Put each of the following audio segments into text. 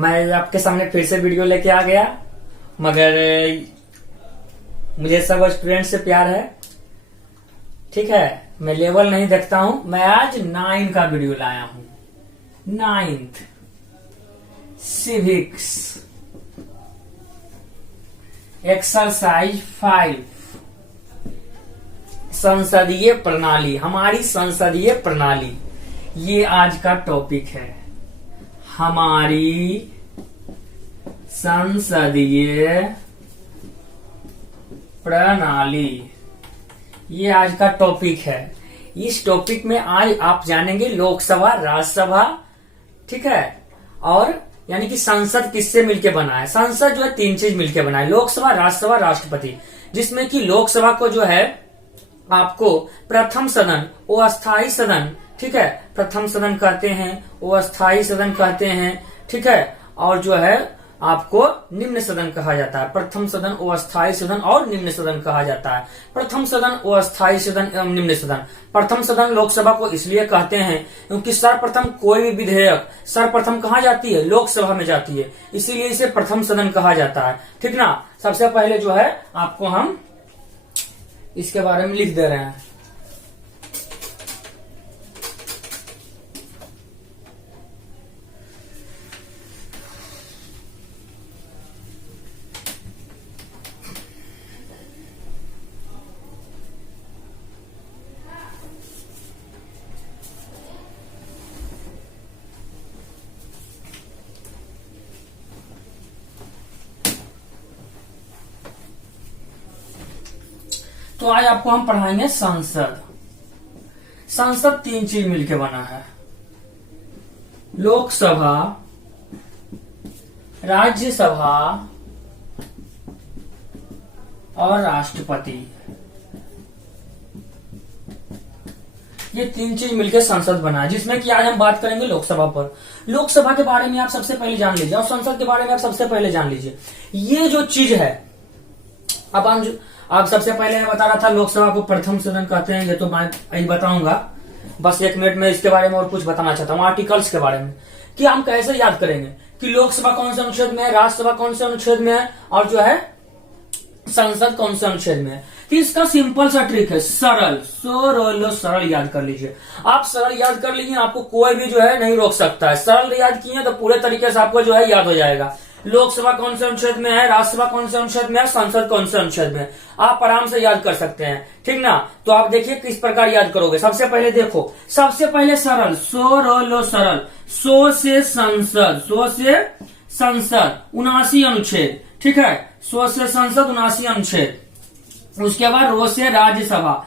मैं आपके सामने फिर से वीडियो लेके आ गया, मगर मुझे सब स्टूडेंट से प्यार है। ठीक है, मैं लेवल नहीं देखता हूं। मैं आज 9 का वीडियो लाया हूं। 9th सिविक्स एक्सरसाइज 5 संसदीय प्रणाली, हमारी संसदीय प्रणाली, ये आज का टॉपिक है। हमारी संसदीय प्रणाली, ये आज का टॉपिक है। इस टॉपिक में आज आप जानेंगे लोकसभा, राज्यसभा, ठीक है, और यानी कि संसद किससे मिलके बना है। संसद जो है 3 चीज मिलके बना है, लोकसभा, राज्यसभा, राष्ट्रपति। जिसमें कि लोकसभा को जो है आपको प्रथम सदन, वो अस्थायी सदन, ठीक है, प्रथम सदन कहते हैं, वो अस्थायी सदन कहते हैं, ठीक है, और जो है आपको निम्न सदन कहा जाता है। प्रथम सदन, वो अस्थायी सदन और निम्न सदन कहा जाता है। प्रथम सदन, वो अस्थायी सदन एवं निम्न सदन। प्रथम सदन लोकसभा को इसलिए कहते हैं क्योंकि सर्वप्रथम कोई भी विधेयक सर्वप्रथम कहाँ जाती है, लोकसभा में जाती है, इसीलिए इसे प्रथम सदन कहा जाता है। ठीक ना। सबसे पहले जो है आपको हम इसके बारे में लिख दे रहे हैं। तो आज आपको हम पढ़ाएंगे संसद। संसद 3 चीज मिलके बना है, लोकसभा, राज्यसभा और राष्ट्रपति। ये 3 चीज मिलकर संसद बना है, जिसमें कि आज हम बात करेंगे लोकसभा पर। लोकसभा के बारे में आप सबसे पहले जान लीजिए और संसद के बारे में आप सबसे पहले जान लीजिए। ये जो चीज है, अब आप सबसे पहले मैं बता रहा था लोकसभा को प्रथम सदन कहते हैं, ये तो मैं यही बताऊंगा। बस 1 मिनट में इसके बारे में और कुछ बताना चाहता हूँ, आर्टिकल्स के बारे में, कि हम कैसे याद करेंगे कि लोकसभा कौन से अनुच्छेद में है, राज्यसभा कौन से अनुच्छेद में है, और जो है संसद कौन से अनुच्छेद में है। तो इसका सिंपल सा ट्रिक है, सरल याद कर लीजिए। आप सरल याद कर लीजिए, आपको कोई भी जो है नहीं रोक सकता है। सरल याद किए तो पूरे तरीके से आपको जो है याद हो जाएगा। लोकसभा कौन से अनुच्छेद में है, राज्यसभा कौन से अनुच्छेद में है, संसद कौन से अनुच्छेद में है, आप आराम से याद कर सकते हैं। ठीक ना। तो आप देखिए किस प्रकार याद करोगे। सबसे पहले देखो, सबसे पहले सरल, सरल, सो से संसद, 79 अनुच्छेद, ठीक है, 100 से संसद 79 अनुच्छेद। उसके बाद रो से राज्यसभा,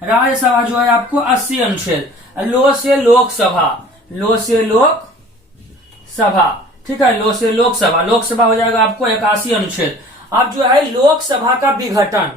राज्यसभा जो है आपको 80 अनुच्छेद। लो से लोकसभा, ठीक है, लो से लोकसभा हो जाएगा आपको 81 अनुच्छेद। अब जो है लोकसभा का विघटन,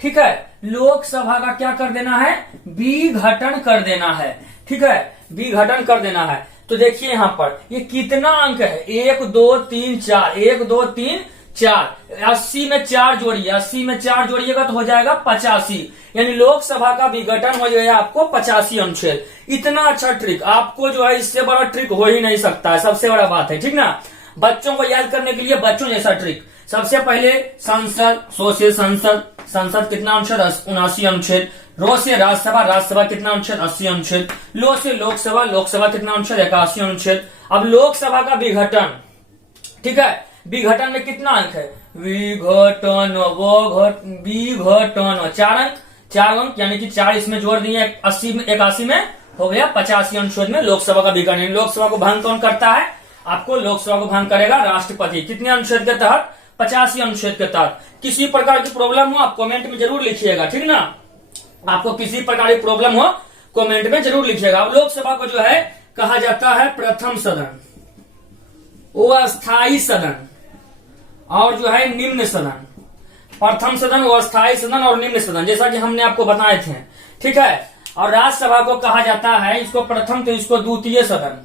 ठीक है, लोकसभा का क्या कर देना है, विघटन कर देना है, ठीक है, विघटन कर देना है। तो देखिए यहां पर ये कितना अंक है, 1 2 3 4, 1 2 3 4, 80 में 4 जोड़िए, 80 में 4 जोड़िएगा तो हो जाएगा 85, यानी लोकसभा का विघटन हो जाएगा आपको 85 अनुच्छेद। इतना अच्छा ट्रिक आपको जो है, इससे बड़ा ट्रिक हो ही नहीं सकता है, सबसे बड़ा बात है। ठीक ना। बच्चों को याद करने के लिए बच्चों जैसा ट्रिक, सबसे पहले संसद, 100 से संसद कितना अनुच्छेद, 79 अनुच्छेद। रो से राज्यसभा कितना अनुच्छेद, 80 अनुच्छेद। लो से लोकसभा कितना अनुच्छेद, 81 अनुच्छेद। अब लोकसभा का विघटन, ठीक है, विघटन में कितना अंक है, विघटन 4 अंक, यानी कि 4 इसमें जोड़ दिए, 81 में हो गया 85 अनुच्छेद में लोकसभा का विघटन। लोकसभा को भंग कौन करता है, आपको लोकसभा को भंग करेगा राष्ट्रपति। कितने अनुच्छेद के तहत, 85 अनुच्छेद के तहत। किसी प्रकार की प्रॉब्लम हो आप कमेंट में जरूर लिखिएगा। ठीक ना। आपको किसी प्रकार की प्रॉब्लम हो कमेंट में जरूर लिखिएगा। अब लोकसभा को जो है कहा जाता है प्रथम सदन, वो अस्थायी सदन, और जो है निम्न सदन। प्रथम सदन, वो अस्थायी सदन और निम्न सदन, जैसा कि हमने आपको बताए थे। ठीक है। और राज्यसभा को कहा जाता है, इसको प्रथम तो इसको द्वितीय सदन,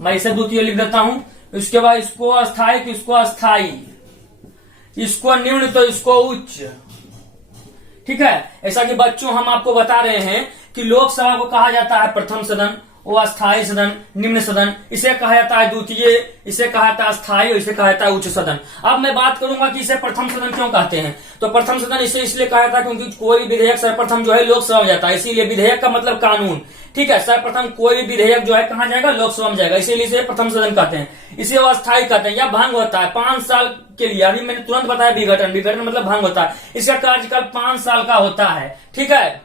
मैं इसे द्वितीय लिख देता हूं। इसके बाद इसको अस्थायी तो इसको अस्थायी, इसको निम्न तो इसको उच्च। ठीक है। ऐसा कि बच्चों हम आपको बता रहे हैं कि लोकसभा को कहा जाता है प्रथम सदन, अस्थायी सदन, निम्न सदन, इसे कहा जाता है द्वितीय, इसे कहा जाता है स्थायी और इसे कहा जाता है उच्च सदन। अब मैं बात करूंगा कि इसे प्रथम सदन क्यों कहते हैं। तो प्रथम सदन इसे इसलिए कहा जाता है क्योंकि कोई विधेयक सर्वप्रथम जो है लोकसभा में जाता है, इसीलिए विधेयक का मतलब कानून, ठीक है। सर्वप्रथम कोई विधेयक जो है कहां जाएगा, लोकसभा में जाएगा, इसीलिए इसे प्रथम सदन कहते हैं। इसे अस्थायी कहते हैं या भंग होता है 5 साल के लिए। अभी मैंने तुरंत बताया विघटन, विघटन मतलब भंग होता है। इसका कार्यकाल 5 साल का होता है, ठीक है।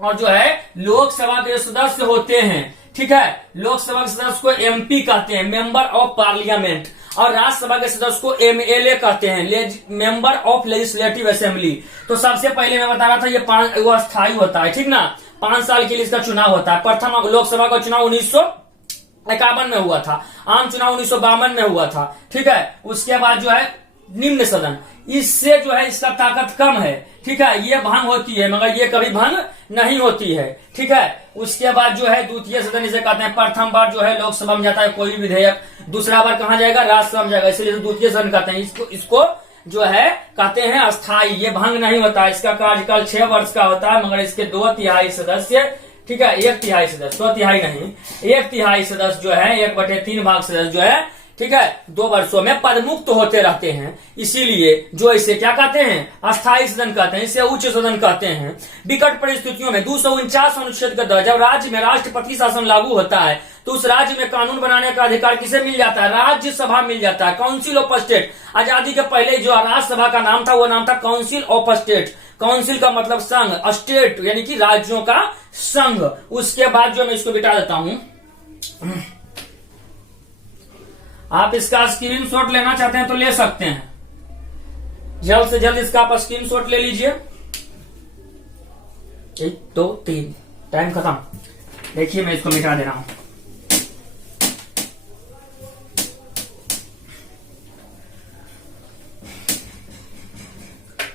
और जो है लोकसभा के सदस्य होते हैं, ठीक है, लोकसभा के सदस्य को एमपी कहते हैं, मेंबर ऑफ पार्लियामेंट, और राज्यसभा के सदस्य को एमएलए कहते हैं, मेंबर ऑफ लेजिस्लेटिव असेंबली। तो सबसे पहले मैं बता रहा था ये वो अस्थायी होता है, ठीक ना, 5 साल के लिए इसका चुनाव होता है। प्रथम लोकसभा का चुनाव 1951 में हुआ था, आम चुनाव 1952 में हुआ था, ठीक है। उसके बाद जो है निम्न सदन, इससे जो है इसका ताकत कम है, ठीक है, ये भंग होती है मगर ये कभी भंग नहीं होती है, ठीक है। उसके बाद जो है द्वितीय सदन इसे कहते हैं। प्रथम बार जो है लोकसभा में जाता है कोई भी विधेयक, दूसरा बार कहां जाएगा, राज्यसभा में जाएगा, इसलिए द्वितीय सदन कहते हैं। इसको जो है कहते हैं अस्थायी, ये भंग नहीं होता है। इसका कार्यकाल 6 वर्ष का होता है, मगर इसके 2/3 सदस्य, ठीक है, 1/3 सदस्य, 2/3 नहीं, 1/3 सदस्य जो है, 1/3 भाग सदस्य जो है, ठीक है, 2 वर्षों में पदमुक्त होते रहते हैं। इसीलिए जो इसे क्या कहते हैं, अस्थायी सदन कहते हैं, इसे उच्च सदन कहते हैं। विकट परिस्थितियों में 249 अनुच्छेद के तहत जब राज्य में राष्ट्रपति शासन लागू होता है तो उस राज्य में कानून बनाने का अधिकार किसे मिल जाता है, राज्यसभा मिल जाता है, काउंसिल ऑफ स्टेट। आजादी के पहले जो राज्यसभा का नाम था वो नाम था काउंसिल ऑफ स्टेट। काउंसिल का मतलब संघ, स्टेट यानी कि राज्यों का संघ। उसके बाद जो मैं इसको बिठा देता हूं, आप इसका स्क्रीनशॉट लेना चाहते हैं तो ले सकते हैं, जल्द से जल्द इसका आप स्क्रीनशॉट ले लीजिए। 1 2 3 टाइम खत्म। देखिए मैं इसको मिटा दे रहा हूं।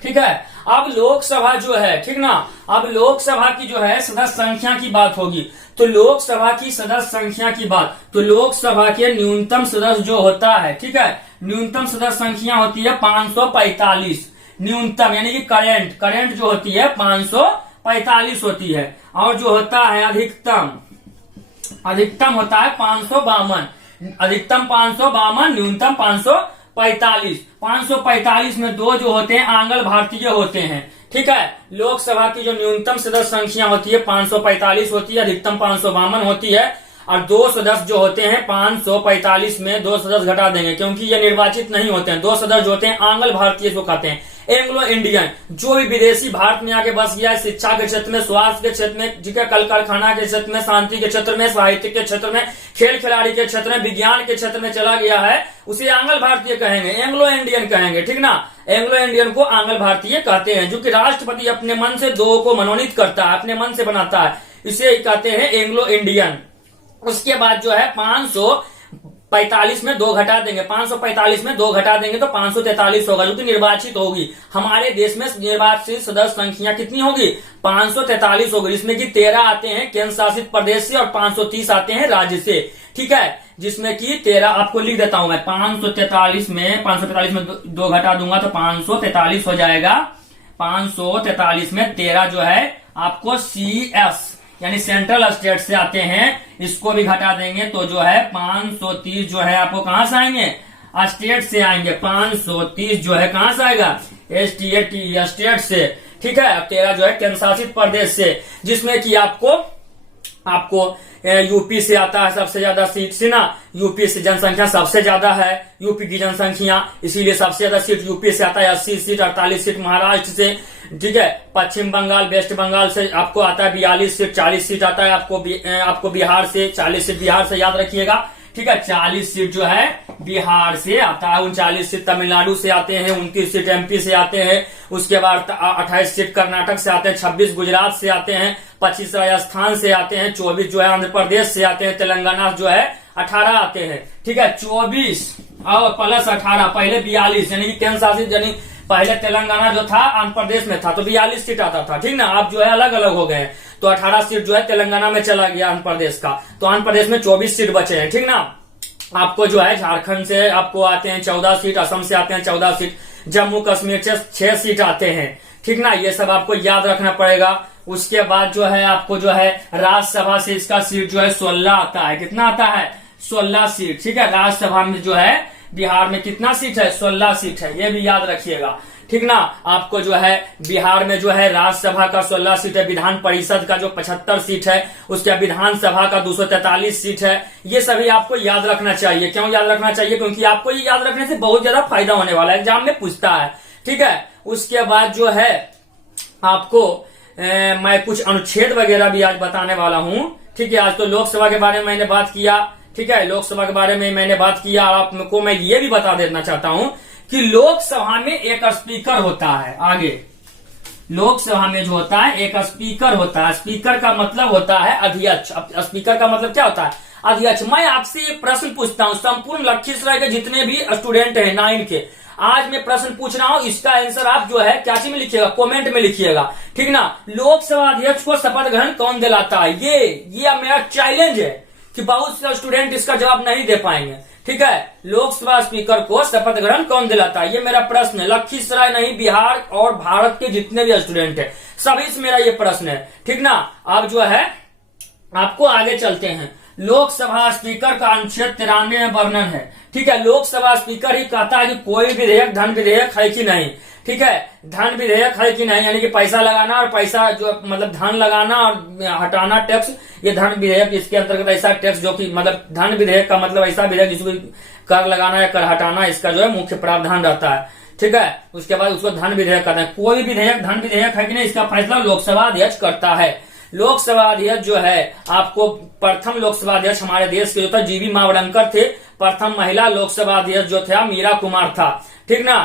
ठीक है, अब लोकसभा जो है, ठीक ना, अब लोकसभा की जो है सदस्य संख्या की बात होगी। तो लोकसभा की सदस्य संख्या की बात, तो लोकसभा के न्यूनतम सदस्य जो होता है, ठीक है, न्यूनतम सदस्य संख्या होती है 545, न्यूनतम यानी कि करेंट जो होती है 545 होती है। और जो होता है अधिकतम होता है 552, अधिकतम 552, न्यूनतम 545। 545 में 2 जो होते हैं आंग्ल भारतीय होते हैं, ठीक है। लोकसभा की जो न्यूनतम सदस्य संख्या होती है 545 होती है, अधिकतम 552 होती है। और 2 सदस्य जो होते हैं 545 में 2 सदस्य घटा देंगे क्योंकि ये निर्वाचित नहीं होते हैं। 2 सदस्य जो होते हैं आंग्ल भारतीय को कहते हैं। एंग्लो इंडियन, जो भी विदेशी भारत में आके बस गया है, शिक्षा के क्षेत्र में, स्वास्थ्य के क्षेत्र में, जिसके कल कारखाना के क्षेत्र में, शांति के क्षेत्र में, साहित्य के क्षेत्र में, खेल खिलाड़ी के क्षेत्र में, विज्ञान के क्षेत्र में चला गया है, उसे आंग्ल भारतीय कहेंगे, एंग्लो इंडियन कहेंगे, ठीक ना। एंग्लो इंडियन को आंग्ल भारतीय कहते हैं, जो कि राष्ट्रपति अपने मन से 2 को मनोनीत करता है, अपने मन से बनाता है, इसे कहते हैं एंग्लो इंडियन। उसके बाद जो है 545 में 2 घटा देंगे, 545 में 2 घटा देंगे तो 543 होगा, जो कि निर्वाचित होगी। हमारे देश में निर्वाचित सदस्य संख्या कितनी होगी, 543 होगी, जिसमें कि 13 आते हैं केंद्र शासित प्रदेश से और 530 आते हैं राज्य से, ठीक है। जिसमें कि 13 आपको लिख देता हूं मैं, 543 में 2 घटा दूंगा तो 543 हो जाएगा। 543 में 13 जो है आपको CS यानी सेंट्रल स्टेट से आते हैं, इसको भी घटा देंगे तो जो है 530 जो है आपको कहां से आएंगे, स्टेट से आएंगे। 530 जो है कहां से आएगा, स्टेट से, ठीक है। 13 जो है केंद्र शासित प्रदेश से, जिसमें कि आपको यूपी से आता है सबसे ज्यादा सीट से ना, यूपी से जनसंख्या सबसे ज्यादा है, यूपी की जनसंख्या, इसीलिए सबसे ज्यादा सीट यूपी से आता है, 80 सीट, 48 सीट महाराष्ट्र से, ठीक है। पश्चिम बंगाल, वेस्ट बंगाल से आपको आता है 42 सीट, 40 सीट आता है आपको बिहार से, 40 सीट बिहार से याद रखिएगा, ठीक है। 40 सीट जो है बिहार से आता है, 39 सीट तमिलनाडु से आते हैं, 29 सीट MP से आते हैं, उसके बाद 28 सीट कर्नाटक से आते हैं, 26 गुजरात से आते हैं, 25 राजस्थान से आते हैं, 24 जो है आंध्र प्रदेश से आते हैं, तेलंगाना जो है 18 आते हैं, ठीक है। 24 और प्लस 18, पहले 42 यानी कि केंद्र शासित, यानी पहले तेलंगाना जो था आंध्र प्रदेश में था तो 42 सीट आता था, ठीक ना। अब जो है अलग अलग हो गए हैं, तो 18 सीट जो है तेलंगाना में चला गया आंध्र प्रदेश का, तो आंध्र प्रदेश में 24 सीट बचे हैं, ठीक ना। आपको जो है झारखंड से आपको आते हैं 14 सीट, असम से आते हैं 14 सीट, जम्मू कश्मीर से 6 सीट आते हैं, ठीक ना। ये सब आपको याद रखना पड़ेगा। उसके बाद जो है आपको जो है राज्यसभा से इसका सीट जो है 16 आता है। कितना आता है? 16 सीट। ठीक है, राज्यसभा में जो है बिहार में कितना सीट है? 16 सीट है, ये भी याद रखिएगा। ठीक ना, आपको जो है बिहार में जो है राज्यसभा का 16 सीट है, विधान परिषद का जो 75 सीट है, उसके विधानसभा का 243 सीट है। ये सभी आपको याद रखना चाहिए। क्यों याद रखना चाहिए? क्योंकि आपको ये याद रखने से बहुत ज्यादा फायदा होने वाला है, एग्जाम में पूछता है। ठीक है, उसके बाद जो है आपको मैं कुछ अनुच्छेद वगैरह भी आज बताने वाला हूं। ठीक है, आज तो लोकसभा के बारे में मैंने बात किया। ठीक है, लोकसभा के बारे में मैंने बात किया। आपको मैं ये भी बता देना चाहता हूं कि लोकसभा में एक स्पीकर होता है। आगे लोकसभा में जो होता है एक स्पीकर होता है। स्पीकर का मतलब होता है अध्यक्ष। स्पीकर का मतलब क्या होता है? अध्यक्ष। मैं आपसे एक प्रश्न पूछता हूं, संपूर्ण लखीसराय के जितने भी स्टूडेंट हैं 9 के, आज मैं प्रश्न पूछ रहा हूं, इसका आंसर आप जो है क्या चीज में लिखिएगा? कमेंट में लिखिएगा। ठीक ना, लोकसभा अध्यक्ष को शपथ ग्रहण कौन दिलाता है? ये मेरा चैलेंज है कि बहुत से स्टूडेंट इसका जवाब नहीं दे पाएंगे। ठीक है, लोकसभा स्पीकर को शपथ ग्रहण कौन दिलाता है? ये मेरा प्रश्न है। लखीसराय नहीं, बिहार और भारत के जितने भी स्टूडेंट है सभी से मेरा ये प्रश्न है। ठीक ना, अब जो है आपको आगे चलते हैं। लोकसभा स्पीकर का अनुच्छेद 93 में वर्णन है। ठीक है, लोकसभा स्पीकर ही कहता है कि कोई विधेयक धन विधेयक है कि नहीं। ठीक है, धन विधेयक है कि नहीं, यानी कि पैसा लगाना और पैसा जो मतलब धन लगाना और हटाना टैक्स, ये धन विधेयक इसके अंतर्गत ऐसा टैक्स जो कि मतलब धन विधेयक का मतलब ऐसा विधेयक जिसको कर लगाना या कर हटाना, इसका जो है मुख्य प्रावधान रहता है। ठीक है, उसके बाद उसको धन विधेयक कहते हैं। कोई विधेयक धन विधेयक है कि नहीं, इसका फैसला लोकसभा अध्यक्ष करता है। लोकसभा अध्यक्ष जो है आपको प्रथम लोकसभा अध्यक्ष हमारे देश के जो था जीवी मावड़ंकर थे। प्रथम महिला लोकसभा अध्यक्ष जो था मीरा कुमार था। ठीक ना,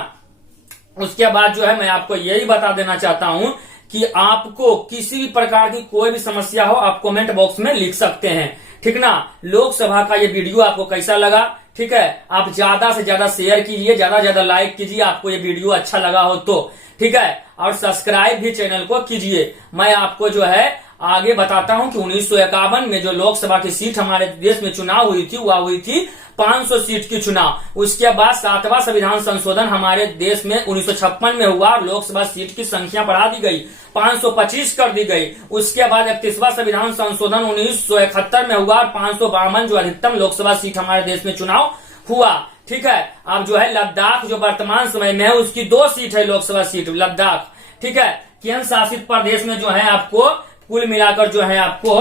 उसके बाद जो है मैं आपको यही बता देना चाहता हूं कि आपको किसी भी प्रकार की कोई भी समस्या हो आप कमेंट बॉक्स में लिख सकते हैं। ठीक ना, लोकसभा का ये वीडियो आपको कैसा लगा? ठीक है, आप ज्यादा से ज्यादा शेयर कीजिए, ज्यादा से ज्यादा लाइक कीजिए आपको ये वीडियो अच्छा लगा हो तो। ठीक है, और सब्सक्राइब भी चैनल को कीजिए। मैं आपको जो है आगे बताता हूं कि 1951 में जो लोकसभा की सीट हमारे देश में चुनाव हुई थी वह हुई थी 500 सीट की चुनाव। उसके बाद 7वां संविधान संशोधन हमारे देश में 1956 में हुआ और लोकसभा सीट की संख्या बढ़ा दी गई, 525 कर दी गई। उसके बाद 31वां संविधान संशोधन 1971 में हुआ और 552 जो अधिकतम लोकसभा सीट हमारे देश में चुनाव हुआ। ठीक है, अब जो है लद्दाख जो वर्तमान समय में है उसकी 2 सीट है लोकसभा सीट लद्दाख। ठीक है, केंद्र शासित प्रदेश में जो है आपको कुल मिलाकर जो है आपको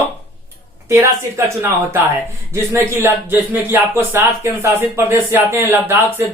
13 सीट का चुनाव होता है, जिसमें कि आपको 7 केंद्र शासित प्रदेश से आते हैं, लद्दाख से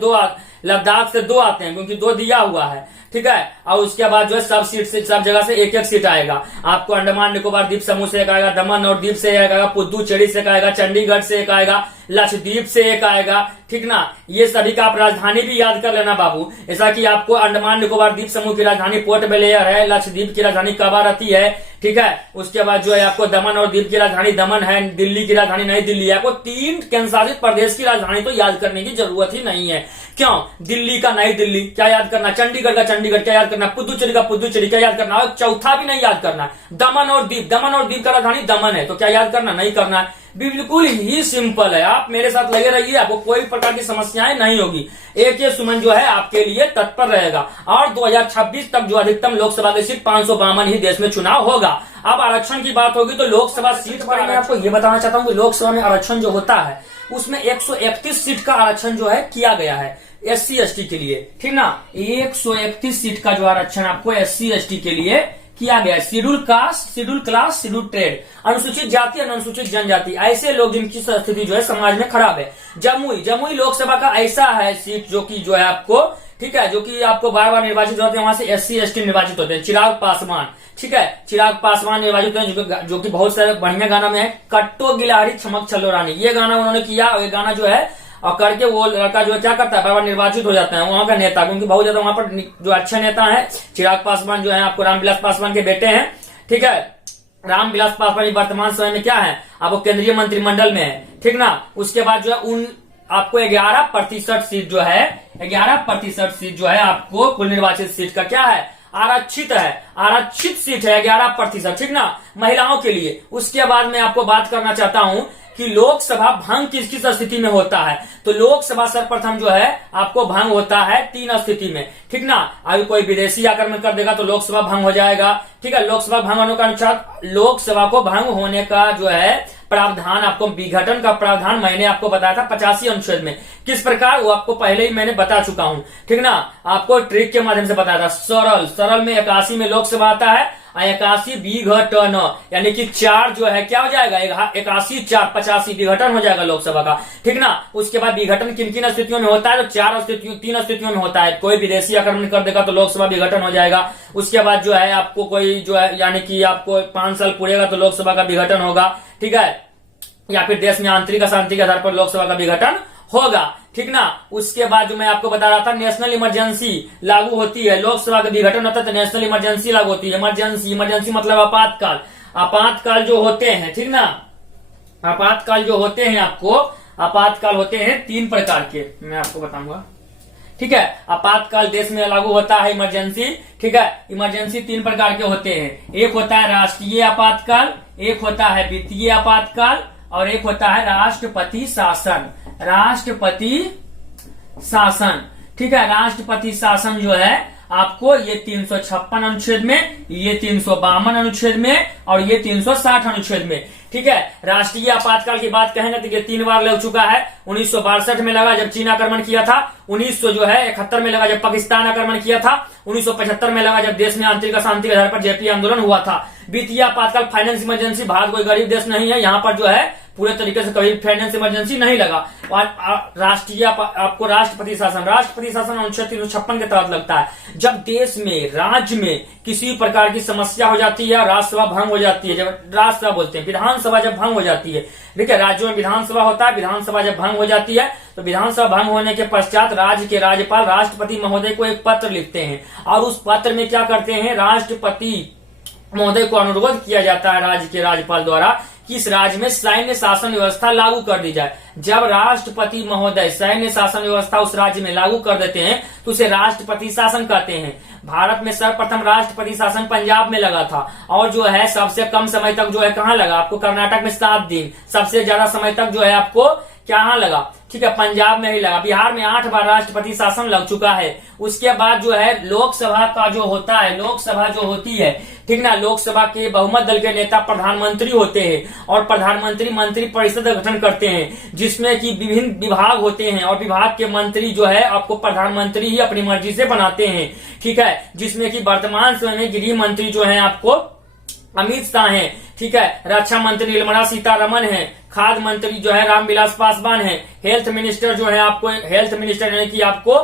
2 आते हैं क्योंकि 2 दिया हुआ है। ठीक है, और उसके बाद जो है सब जगह से एक सीट आएगा। आपको अंडमान निकोबार द्वीप समूह से एक आएगा, दमन और दीप से एक आएगा, पुदुचेरी से एक आएगा, चंडीगढ़ से एक आएगा, लक्षद्वीप से एक आएगा। ठीक ना, ये सभी का आप राजधानी भी याद कर लेना बाबू। ऐसा कि आपको अंडमान निकोबार द्वीप समूह की राजधानी पोर्ट ब्लेयर है, लक्षद्वीप की राजधानी कवारती है। ठीक है, उसके बाद जो है आपको दमन और दीप की राजधानी दमन है, दिल्ली की राजधानी नई दिल्ली है। आपको 3 केंद्र शासित प्रदेश की राजधानी तो याद करने की जरूरत ही नहीं है। क्यों? दिल्ली का नई दिल्ली क्या याद करना, चंडीगढ़ का चंडीगढ़ क्या याद करना, पुदुचेरी का पुदुचेरी क्या याद करना, और चौथा भी नहीं याद करना दमन और दीप का राजधानी दमन है तो क्या याद करना, नहीं करना है। बिल्कुल ही सिंपल है, आप मेरे साथ लगे रहिए, आपको कोई प्रकार की समस्याएं नहीं होगी। एक ये सुमन जो है आपके लिए तत्पर रहेगा और 2026 तक जो अधिकतम लोकसभा की सीट 552 ही देश में चुनाव होगा। अब आरक्षण की बात होगी तो लोकसभा सीट पर मैं आपको ये बताना चाहता हूँ कि लोकसभा में आरक्षण जो होता है उसमें 131 सीट का आरक्षण जो है किया गया है SC ST के लिए। ठीक ना, 131 सीट का जो आरक्षण आपको SC ST के लिए किया गया है। Schedule caste, schedule class, schedule trade, अनुसूचित जाति, अनुसूचित जनजाति, ऐसे लोग जिनकी स्थिति जो है समाज में खराब है। जमुई लोकसभा का ऐसा है सीट जो कि जो है आपको, ठीक है, जो कि आपको बार बार निर्वाचित होते हैं, वहां से SC ST निर्वाचित होते हैं। चिराग पासवान, ठीक है, चिराग पासवान निर्वाचित होते हैं जो कि बहुत सारे बढ़िया गाना में है। कट्टो गिलाड़ी चमक छल्लो रानी, ये गाना उन्होंने किया और ये गाना जो है और करके वो लड़का जो है क्या करता है, बार बार निर्वाचित हो जाता है वहां का नेता, क्योंकि बहुत ज्यादा वहां पर जो अच्छे नेता है चिराग पासवान जो है आपको रामविलास पासवान के बेटे हैं। ठीक है, रामविलास पासवान वर्तमान समय में क्या है, आपको केंद्रीय मंत्रिमंडल में है। ठीक ना, उसके बाद जो है आपको 11% सीट जो है 11% सीट जो है आपको कुल निर्वाचित सीट का क्या है, आरक्षित है, आरक्षित सीट है 11%। ठीक ना, महिलाओं के लिए। उसके बाद मैं आपको बात करना चाहता हूं कि लोकसभा भंग किस किस स्थिति में होता है। तो लोकसभा सर्वप्रथम जो है आपको भंग होता है 3 स्थिति में, ठीक ना। अभी कोई विदेशी आक्रमण कर देगा तो लोकसभा भंग हो जाएगा, ठीक है। लोकसभा भंग होने का अनुसार लोकसभा को भंग होने का जो है प्रावधान, आपको विघटन का प्रावधान मैंने आपको बताया था 85 अनुच्छेद में। किस प्रकार, वो आपको पहले ही मैंने बता चुका हूं, ठीक ना। आपको ट्रिक के माध्यम से बताया था। सरल में 81 में लोकसभा आता है, 81 विघटन, यानी कि 4 जो है क्या हो जाएगा, 81 4 85 विघटन हो जाएगा लोकसभा का, ठीक ना। उसके बाद विघटन किन किन स्थितियों में होता है, तो 3 स्थितियों में होता है। कोई विदेशी आक्रमण कर देगा तो लोकसभा विघटन हो जाएगा। उसके बाद जो है आपको कोई जो है, यानी कि आपको 5 साल पूरेगा तो लोकसभा का विघटन होगा, ठीक है। या फिर देश में आंतरिक अशांति के आधार पर लोकसभा का विघटन होगा, ठीक ना। उसके बाद जो मैं आपको बता रहा था, नेशनल इमरजेंसी लागू होती है, लोकसभा का विघटन होता है तो नेशनल इमरजेंसी लागू होती है। इमरजेंसी मतलब आपातकाल। आपातकाल जो होते हैं, ठीक ना, आपातकाल जो होते हैं, आपको आपातकाल होते हैं 3 प्रकार के, मैं आपको बताऊंगा, ठीक है। आपातकाल देश में लागू होता है इमरजेंसी, ठीक है। इमरजेंसी 3 प्रकार के होते हैं। एक होता है राष्ट्रीय आपातकाल, एक होता है वित्तीय आपातकाल, और एक होता है राष्ट्रपति शासन। राष्ट्रपति शासन, ठीक है। राष्ट्रपति शासन जो है आपको ये 356 अनुच्छेद में, ये 352 अनुच्छेद में, और ये 360 अनुच्छेद में, ठीक है। राष्ट्रीय आपातकाल की बात कहेंगे तो ये 3 बार लग चुका है। 1962 में लगा जब चीन आक्रमण किया था, 1971 में लगा जब पाकिस्तान आक्रमण किया था, 1975 में लगा जब देश में आंतरिक अशांति के आधार पर जेपी आंदोलन हुआ था। वित्तीय आपातकाल फाइनेंस इमरजेंसी, भारत कोई गरीब देश नहीं है, यहाँ पर जो है पूरे तरीके से कभी फाइनेंस इमरजेंसी नहीं लगा। राष्ट्रीय आपको राष्ट्रपति शासन अनुच्छेद 356 के तहत लगता है। जब देश में, राज्य में किसी प्रकार की समस्या हो जाती है, राज्यसभा भंग हो जाती है, जब राज्यसभा बोलते हैं, विधानसभा जब भंग हो जाती है, देखिए राज्यों में विधानसभा होता है, विधानसभा जब भंग हो जाती है तो विधानसभा भंग होने के पश्चात राज्य के राज्यपाल राष्ट्रपति महोदय को एक पत्र लिखते हैं, और उस पत्र में क्या करते हैं, राष्ट्रपति महोदय को अनुरोध किया जाता है राज्य के राज्यपाल द्वारा कि इस राज्य में सैन्य शासन व्यवस्था लागू कर दी जाए। जब राष्ट्रपति महोदय सैन्य शासन व्यवस्था उस राज्य में लागू कर देते हैं तो उसे राष्ट्रपति शासन कहते हैं। भारत में सर्वप्रथम राष्ट्रपति शासन पंजाब में लगा था, और जो है सबसे कम समय तक जो है कहाँ लगा, आपको कर्नाटक में 7 दिन, सबसे ज्यादा समय तक जो है आपको कहाँ लगा, ठीक है, पंजाब में ही लगा। बिहार में 8 बार राष्ट्रपति शासन लग चुका है। उसके बाद जो है लोकसभा का जो होता है, लोकसभा जो होती है, ठीक ना, लोकसभा के बहुमत दल के नेता प्रधानमंत्री होते हैं, और प्रधानमंत्री मंत्री परिषद का गठन करते हैं, जिसमें कि विभिन्न विभाग होते हैं, और विभाग के मंत्री जो है आपको प्रधानमंत्री ही अपनी मर्जी से बनाते हैं, ठीक है। जिसमें कि वर्तमान समय में गृह मंत्री जो है आपको अमित शाह है, ठीक है। रक्षा मंत्री निर्मला सीतारमण है, खाद्य मंत्री जो है रामविलास पासवान है, हेल्थ मिनिस्टर जो है आपको, हेल्थ मिनिस्टर यानी कि आपको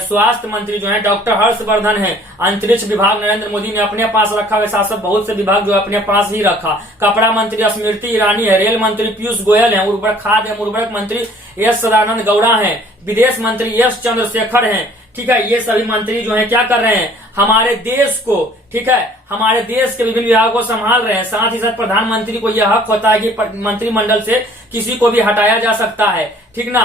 स्वास्थ्य मंत्री जो है डॉक्टर हर्षवर्धन है। अंतरिक्ष विभाग नरेंद्र मोदी ने अपने पास रखा है, साथ साथ बहुत से विभाग जो अपने पास ही रखा। कपड़ा मंत्री स्मृति ईरानी है, रेल मंत्री पीयूष गोयल है, उर्वरक खाद्य एवं उर्वरक मंत्री एस सदानंद गौड़ा है, विदेश मंत्री एस चंद्रशेखर है, ठीक है। ये सभी मंत्री जो है क्या कर रहे हैं, हमारे देश को, ठीक है, हमारे देश के विभिन्न विभागों को संभाल रहे हैं। साथ ही साथ प्रधानमंत्री को यह हक होता है कि मंत्रिमंडल से किसी को भी हटाया जा सकता है, ठीक ना।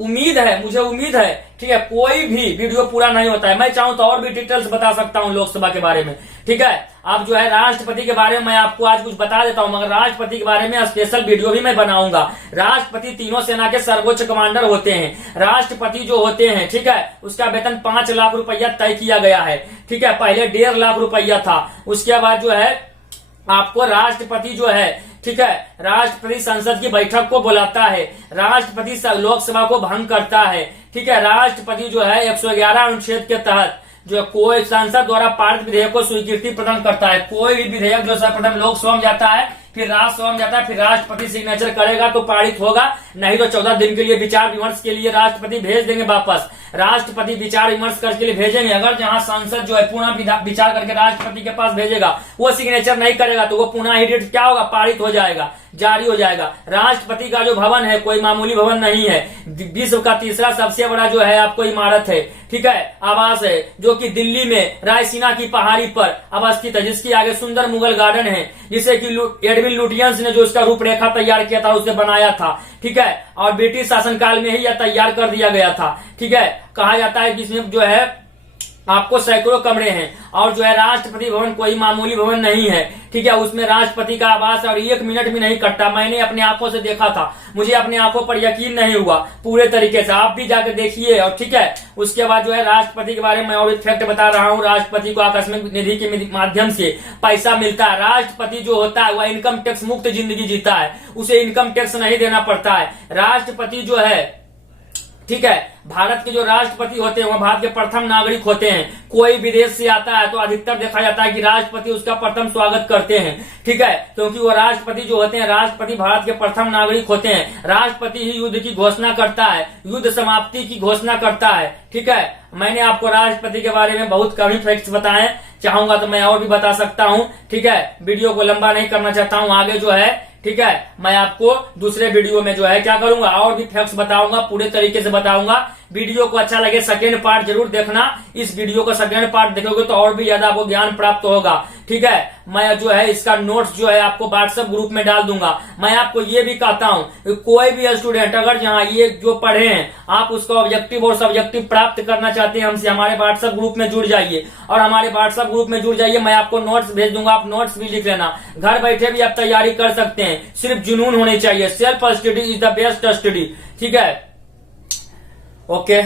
उम्मीद है, मुझे उम्मीद है, ठीक है, कोई भी वीडियो पूरा नहीं होता है, मैं चाहूं तो और भी डिटेल्स बता सकता हूं लोकसभा के बारे में, ठीक है। अब जो है राष्ट्रपति के बारे में मैं आपको आज कुछ बता देता हूं, मगर राष्ट्रपति के बारे में स्पेशल वीडियो भी मैं बनाऊंगा। राष्ट्रपति तीनों सेना के सर्वोच्च कमांडर होते हैं। राष्ट्रपति जो होते हैं, ठीक है, उसका वेतन 5 लाख रुपया तय किया गया है, ठीक है। पहले 1.5 लाख रुपया था। उसके बाद जो है आपको राष्ट्रपति जो है, ठीक है, राष्ट्रपति संसद की बैठक को बुलाता है, राष्ट्रपति लोकसभा को भंग करता है, ठीक है। राष्ट्रपति जो है 111 अनुच्छेद के तहत जो कोई संसद द्वारा पारित विधेयक को स्वीकृति प्रदान करता है। कोई भी विधेयक जो सर्वप्रथम लोकसभा में जाता है, फिर राज्यसभा में जाता है, फिर राष्ट्रपति सिग्नेचर करेगा तो पारित होगा, नहीं तो 14 दिन के लिए विचार विमर्श के लिए राष्ट्रपति भेज देंगे वापस। राष्ट्रपति विचार विमर्श करके लिए भेजेंगे, अगर जहां संसद जो है पुनः विचार करके राष्ट्रपति के पास भेजेगा, वो सिग्नेचर नहीं करेगा तो वो पुनः एडिट क्या होगा, पारित हो जाएगा, जारी हो जाएगा। राष्ट्रपति का जो भवन है कोई मामूली भवन नहीं है, विश्व का 3रा सबसे बड़ा जो है आपको इमारत है, ठीक है, आवास है, जो कि दिल्ली में रायसीना की पहाड़ी पर अवस्थित है, जिसके आगे सुंदर मुगल गार्डन है, जिसे कि एडविन लुटियंस ने जो इसका रूपरेखा तैयार किया था उसे बनाया था, ठीक है। और ब्रिटिश शासनकाल में ही यह तैयार कर दिया गया था, ठीक है। कहा जाता है कि इसमें जो है आपको सैकड़ों कमरे हैं, और जो है राष्ट्रपति भवन कोई मामूली भवन नहीं है, ठीक है। उसमें राष्ट्रपति का आवास, और 1 मिनट भी नहीं कटता। मैंने अपने आंखों से देखा था, मुझे अपनी आंखों पर यकीन नहीं हुआ पूरे तरीके से। आप भी जाकर देखिए, और ठीक है। उसके बाद जो है राष्ट्रपति के बारे में और एक फैक्ट बता रहा हूं। राष्ट्रपति को आकस्मिक निधि के माध्यम से पैसा मिलता है। राष्ट्रपति जो होता है वह इनकम टैक्स मुक्त जिंदगी जीता है, उसे इनकम टैक्स नहीं देना पड़ता है। राष्ट्रपति जो है, ठीक है, भारत के जो राष्ट्रपति होते हैं वह भारत के प्रथम नागरिक होते हैं। कोई विदेश से आता है तो अधिकतर देखा जाता है कि राष्ट्रपति उसका प्रथम स्वागत करते हैं, ठीक है, क्योंकि वो राष्ट्रपति जो होते हैं, राष्ट्रपति भारत के प्रथम नागरिक होते हैं। राष्ट्रपति ही युद्ध की घोषणा करता है, युद्ध समाप्ति की घोषणा करता है, ठीक है। मैंने आपको राष्ट्रपति के बारे में बहुत कम ही फैक्ट्स बताए, चाहूंगा तो मैं और भी बता सकता हूं, ठीक है। वीडियो को लंबा नहीं करना चाहता हूं, आगे जो है, ठीक है, मैं आपको दूसरे वीडियो में जो है क्या करूंगा, और भी फैक्ट्स बताऊंगा, पूरे तरीके से बताऊंगा। वीडियो को अच्छा लगे सेकेंड पार्ट जरूर देखना। इस वीडियो का सेकेंड पार्ट देखोगे तो और भी ज्यादा आपको ज्ञान प्राप्त होगा, ठीक है। मैं जो है इसका नोट्स जो है आपको व्हाट्सएप ग्रुप में डाल दूंगा। मैं आपको ये भी कहता हूं, कोई भी स्टूडेंट अगर जहां ये जो पढ़े हैं आप उसका ऑब्जेक्टिव और सब्जेक्टिव प्राप्त करना चाहते हैं हमसे, हमारे व्हाट्सएप ग्रुप में जुड़ जाइए, और हमारे व्हाट्सएप ग्रुप में जुड़ जाइए। मैं आपको नोट्स भेज दूंगा, आप नोट्स भी लिख लेना। घर बैठे भी आप तैयारी कर सकते हैं, सिर्फ जुनून होनी चाहिए। Self study is the best study, ठीक है। ओके।